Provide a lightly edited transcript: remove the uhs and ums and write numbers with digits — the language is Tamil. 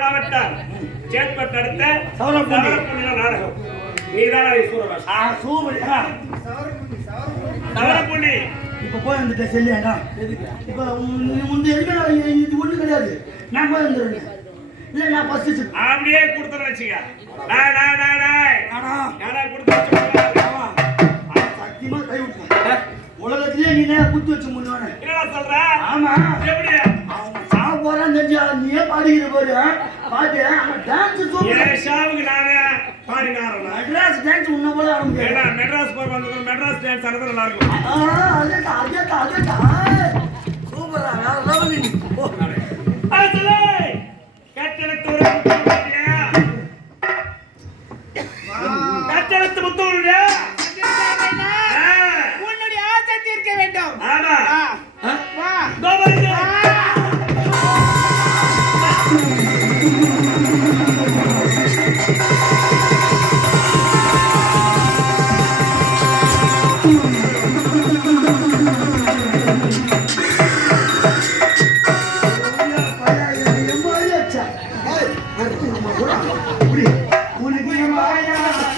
மாவட்டம் சேத்பட் அடுத்த நாடகம் சவரப்புள்ளி இப்ப போய் வந்துட்ட செல்லியாண்டா இப்ப முந்தைய இது ஒண்ணு கிடையாது நான் போய் வந்துடுறேன் இல்ல நான் பஸ்ட் அப்படியே கொடுத்துறேன் வச்சுக்க சத்தியமா கை விட்டேன் உலகத்திலே நீ குத்து வச்சு முன்னுவானே என்ன சொல்ற ஆமா எப்படி அவங்க சாவ போறான்னு தெரிஞ்சா நீயே பாடிக்கிற போது பாட்டு அவன் டான்ஸ் ஷாவுக்கு நானே பாடினாரன் மெட்ராஸ் டான்ஸ் உன்ன போல ஆரம்பிச்சு ஏடா மெட்ராஸ் போய் வந்து மெட்ராஸ் டான்ஸ் ஆடுறது நல்லா இருக்கும் அதேடா சூப்பரா வேற லெவல் நீ அதுல கட்டளத்து முத்தூருடைய உன்னுடைய ஆசை தீர்க்க வேண்டும். ஆமா வா கோபாலியா உனக்கு